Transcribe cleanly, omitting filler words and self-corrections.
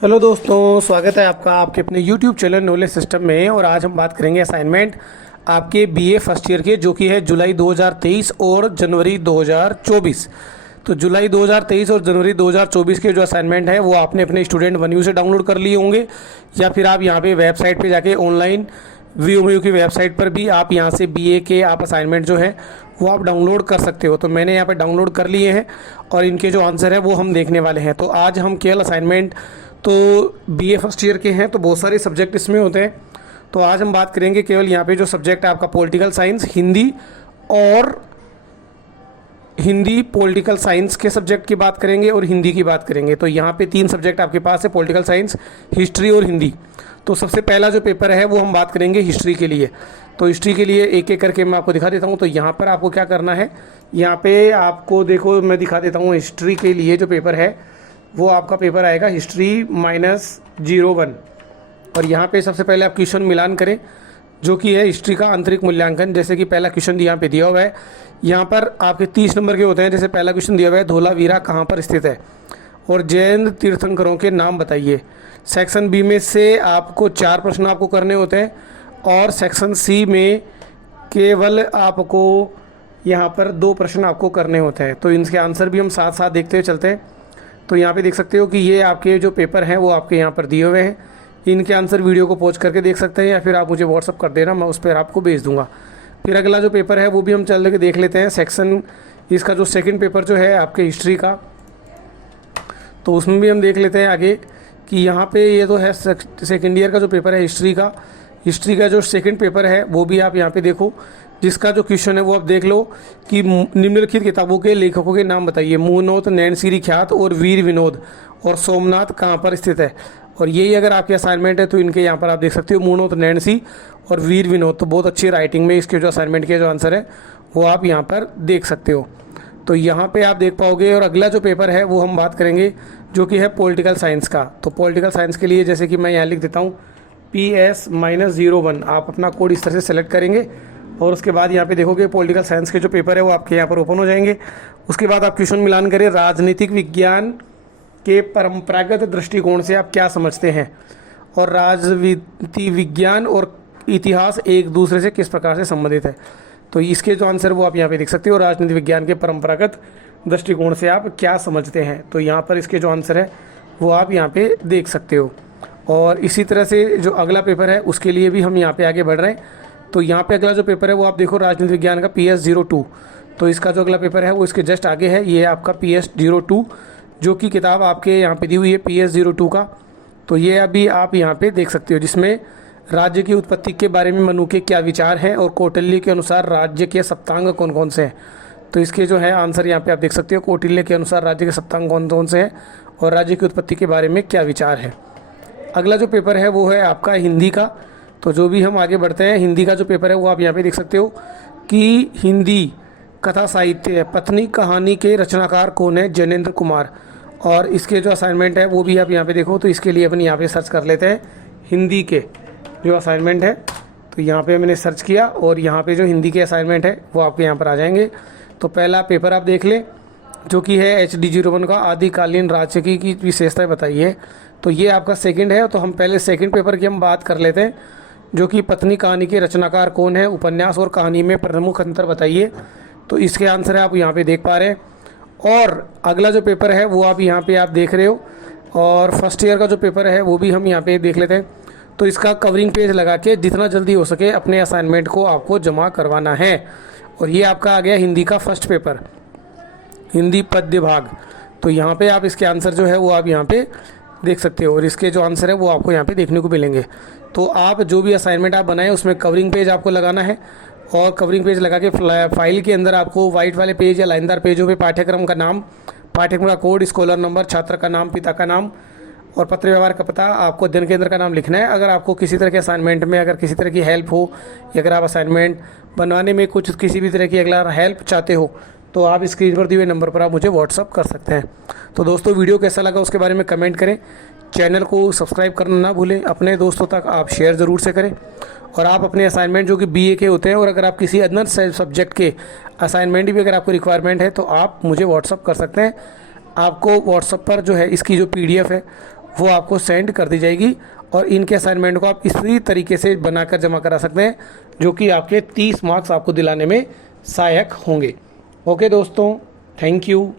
Hello दोस्तों, स्वागत है आपका आपके अपने YouTube चैनल नॉलेज सिस्टम में। और आज हम बात करेंगे असाइनमेंट आपके बीए फर्स्ट ईयर के, जो कि है जुलाई 2023 और जनवरी 2024। तो जुलाई 2023 और जनवरी 2024 के जो असाइनमेंट है वो आपने अपने स्टूडेंट वन्यू से डाउनलोड कर लिए होंगे, या फिर आप यहाँ पे वेबसाइट पे जाके ऑनलाइन VMU की वेबसाइट पर भी आप यहाँ से बीए के आप असाइनमेंट जो है वो आप डाउनलोड कर सकते हो। तो मैंने यहाँ पे डाउनलोड कर लिए हैं और इनके जो आंसर है वो हम देखने वाले हैं। तो आज हम केवल असाइनमेंट तो बीए फर्स्ट ईयर के हैं, तो बहुत सारे सब्जेक्ट इसमें होते हैं। तो आज हम बात करेंगे केवल यहाँ पे जो सब्जेक्ट है आपका political science, Hindi political science के सब्जेक्ट की बात करेंगे और हिंदी की बात करेंगे। तो यहाँ पे 3 सब्जेक्ट आपके पास है, पॉलिटिकल साइंस, हिस्ट्री और हिंदी। तो सबसे पहला जो पेपर है वो हम बात करेंगे हिस्ट्री के लिए। तो हिस्ट्री के लिए एक एक करके मैं आपको दिखा देता हूँ। तो यहाँ पर आपको क्या करना है, यहाँ पे आपको देखो मैं दिखा देता हूँ। हिस्ट्री के लिए जो पेपर है वो आपका पेपर आएगा हिस्ट्री -01। और यहाँ पे सबसे पहले आप क्वेश्चन मिलान करें, जो कि है हिस्ट्री का आंतरिक मूल्यांकन। जैसे कि पहला क्वेश्चन यहाँ पे दिया हुआ है, यहाँ पर आपके 30 नंबर के होते हैं। जैसे पहला क्वेश्चन दिया हुआ है, धोलावीरा कहाँ पर स्थित है और जैन तीर्थंकरों के नाम बताइए। सेक्शन बी में से आपको 4 प्रश्न आपको करने होते हैं और सेक्शन सी में केवल आपको यहाँ पर 2 प्रश्न आपको करने होते हैं। तो इनके आंसर भी हम साथ साथ देखते हुए चलते हैं। तो यहाँ पे देख सकते हो कि ये आपके जो पेपर हैं वो आपके यहाँ पर दिए हुए हैं। इनके आंसर वीडियो को पॉज करके देख सकते हैं, या फिर आप मुझे व्हाट्सअप कर देना, मैं उस पर आपको भेज दूंगा। फिर अगला जो पेपर है वो भी हम चल के देख लेते हैं। सेक्शन इसका जो सेकंड पेपर जो है आपके हिस्ट्री का, तो उसमें भी हम देख लेते हैं आगे कि यहाँ पे ये तो है सेकेंड ईयर का जो पेपर है हिस्ट्री का जो सेकंड पेपर है वो भी आप यहाँ पे देखो, जिसका जो क्वेश्चन है वो आप देख लो कि निम्नलिखित किताबों के लेखकों के नाम बताइए। मुहनोत, नैनसिरी ख्यात और वीर विनोद और सोमनाथ कहाँ पर स्थित है। और यही अगर आपके असाइनमेंट है तो इनके यहाँ पर आप देख सकते हो मुहनोत, नैनसी और वीर विनोद। तो बहुत अच्छी राइटिंग में इसके जो असाइनमेंट के जो आंसर है वो आप यहाँ पर देख सकते हो। तो यहाँ पे आप देख पाओगे। और अगला जो पेपर है वो हम बात करेंगे जो कि है पॉलिटिकल साइंस का। तो पॉलिटिकल साइंस के लिए जैसे कि मैं यहाँ लिख देता हूँ PS-01। आप अपना कोड इस तरह से सेलेक्ट करेंगे और उसके बाद यहाँ पे देखोगे पॉलिटिकल साइंस के जो पेपर है वो आपके यहाँ पर ओपन हो जाएंगे। उसके बाद आप क्वेश्चन मिलान करें, राजनीतिक विज्ञान के परंपरागत दृष्टिकोण से आप क्या समझते हैं और राजनीति विज्ञान और इतिहास एक दूसरे से किस प्रकार से संबंधित है। तो इसके जो आंसर वो आप यहाँ पे देख सकते हो, राजनीति विज्ञान के परंपरागत दृष्टिकोण से आप क्या समझते हैं। तो यहाँ पर इसके जो आंसर है वो आप यहाँ पे देख सकते हो। और इसी तरह से जो अगला पेपर है उसके लिए भी हम यहाँ पे आगे बढ़ रहे हैं। तो यहाँ पे अगला जो पेपर है वो आप देखो, राजनीति विज्ञान का PS-02। तो इसका जो अगला पेपर है वो इसके जस्ट आगे है, ये आपका PS-02, जो कि किताब आपके यहाँ पे दी हुई है PS-02 का। तो ये अभी आप यहाँ पे देख सकते हो, जिसमें राज्य की उत्पत्ति के बारे में मनु के क्या विचार हैं और कौटिल्य के अनुसार राज्य के सप्तांग कौन कौन से हैं। तो इसके जो है आंसर यहाँ पे आप देख सकते हो, कौटिल्य के अनुसार राज्य के सप्तांग कौन कौन से हैं और राज्य की उत्पत्ति के बारे में क्या विचार है। अगला जो पेपर है वो है आपका हिंदी का। तो जो भी हम आगे बढ़ते हैं, हिंदी का जो पेपर है वो आप यहाँ पे देख सकते हो कि हिंदी कथा साहित्य पत्नी कहानी के रचनाकार कौन है, जैनेन्द्र कुमार। और इसके जो असाइनमेंट है वो भी आप यहाँ पे देखो। तो इसके लिए अपन यहाँ पे सर्च कर लेते हैं हिंदी के जो असाइनमेंट है। तो यहाँ पे मैंने सर्च किया और यहाँ पे जो हिंदी के असाइनमेंट है वो आपके यहाँ पर आ जाएंगे। तो पहला पेपर आप देख लें, जो कि है HD-01 का, आदिकालीन राजकीय की विशेषताएं बताइए। तो ये आपका सेकंड है। तो हम पहले सेकंड पेपर की हम बात कर लेते हैं, जो कि पत्नी कहानी के रचनाकार कौन है, उपन्यास और कहानी में प्रमुख अंतर बताइए। तो इसके आंसर है आप यहाँ पे देख पा रहे हैं। और अगला जो पेपर है वो आप यहाँ पे आप देख रहे हो। और फर्स्ट ईयर का जो पेपर है वो भी हम यहाँ पे देख लेते हैं। तो इसका कवरिंग पेज लगा के जितना जल्दी हो सके अपने असाइनमेंट को आपको जमा करवाना है। और ये आपका आ गया हिंदी का फर्स्ट पेपर, हिंदी पद्य भाग। तो यहाँ पे आप इसके आंसर जो है वो आप यहाँ पे देख सकते हो और इसके जो आंसर है वो आपको यहाँ पे देखने को मिलेंगे। तो आप जो भी असाइनमेंट आप बनाएं उसमें कवरिंग पेज आपको लगाना है और कवरिंग पेज लगा के फाइल के अंदर आपको वाइट वाले पेज या लाइनदार पेजों पे पाठ्यक्रम का नाम, पाठ्यक्रम का कोड, स्कॉलर नंबर, छात्र का नाम, पिता का नाम और पत्र व्यवहार का पता, आपको अध्ययन केंद्र का नाम लिखना है। अगर आपको किसी तरह के असाइनमेंट में अगर किसी तरह की हेल्प हो या अगर आप असाइनमेंट बनाने में कुछ किसी भी तरह की अगर हेल्प चाहते हो तो आप स्क्रीन पर दिए हुए नंबर पर आप मुझे व्हाट्सअप कर सकते हैं। तो दोस्तों वीडियो कैसा लगा उसके बारे में कमेंट करें, चैनल को सब्सक्राइब करना ना भूलें, अपने दोस्तों तक आप शेयर ज़रूर से करें। और आप अपने असाइनमेंट जो कि बीए के होते हैं और अगर आप किसी अदर सब्जेक्ट के असाइनमेंट भी अगर आपको रिक्वायरमेंट है तो आप मुझे व्हाट्सअप कर सकते हैं। आपको व्हाट्सअप पर जो है इसकी जो PDF है वो आपको सेंड कर दी जाएगी और इनके असाइनमेंट को आप इसी तरीके से बनाकर जमा करा सकते हैं, जो कि आपके 30 मार्क्स आपको दिलाने में सहायक होंगे। ओके दोस्तों, थैंक यू।